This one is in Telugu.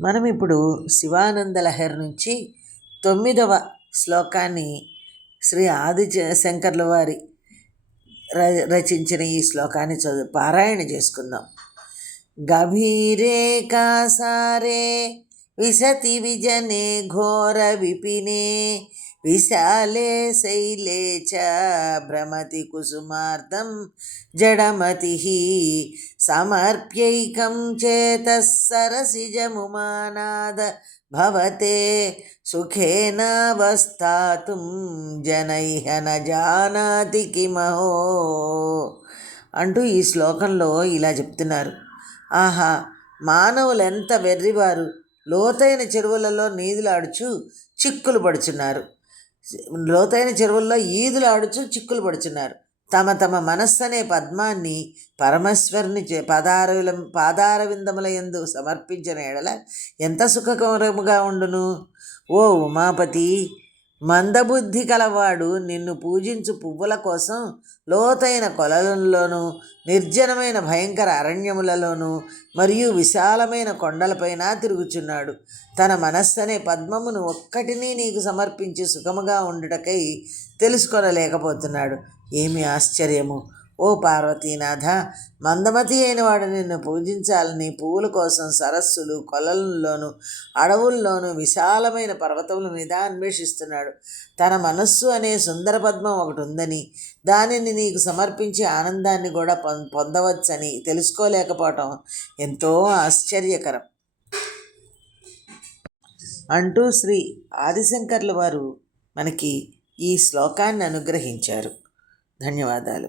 మనం ఇప్పుడు శివానంద లహరి నుంచి 9వ శ్లోకాన్ని శ్రీ ఆది శంకర్ల వారి రచించిన ఈ శ్లోకాన్ని పారాయణ చేసుకుందాం. గభీరే కాసారే విశతి విజనే ఘోర విపినే విశాలే శైలే చ భ్రమతి కుసుమార్ధం జడమతి సమర్ప్యైకం చేతః సరసిజముమానాద భవతే సుఖేనావస్థాతుం జనైః న జానాతి కిమహో అంటూ ఈ శ్లోకంలో ఇలా చెప్తున్నారు. ఆహా, మానవులెంత వెర్రివారు! లోతైన చెరువులలో నీదులాడుచు చిక్కులు పడుచున్నారు. లోతైన చెరువుల్లో ఈదులాడుచు చిక్కులు పడుచున్నారు. తమ తమ మనస్సు అనే పద్మాన్ని పరమేశ్వరుని పాదారవిందముల యందు సమర్పించిన ఎడల ఎంత సుఖకరముగా ఉండును. ఓ ఉమాపతి, మందబుద్ధి కలవాడు నిన్ను పూజించు పువ్వుల కోసం లోతైన కొలలలోనూ నిర్జనమైన భయంకర అరణ్యములలోనూ మరియు విశాలమైన కొండలపైన తిరుగుచున్నాడు. తన మనస్సనే పద్మమును ఒక్కటిని నీకు సమర్పించి సుఖముగా ఉండుటకై తెలుసుకొనలేకపోతున్నాడు. ఏమి ఆశ్చర్యము! ఓ పార్వతీనాథ, మందమతి అయిన వాడు నిన్ను పూజించాలని పువ్వుల కోసం సరస్సులు, కొలలలోను, అడవుల్లోనూ విశాలమైన పర్వతముల మీద అన్వేషిస్తున్నాడు. తన మనస్సు అనే సుందర పద్మం ఒకటి ఉందని, దానిని నీకు సమర్పించి ఆనందాన్ని కూడా పొందవచ్చని తెలుసుకోలేకపోవటం ఎంతో ఆశ్చర్యకరం అంటూ శ్రీ ఆదిశంకర్ల వారు మనకి ఈ శ్లోకాన్ని అనుగ్రహించారు. ధన్యవాదాలు.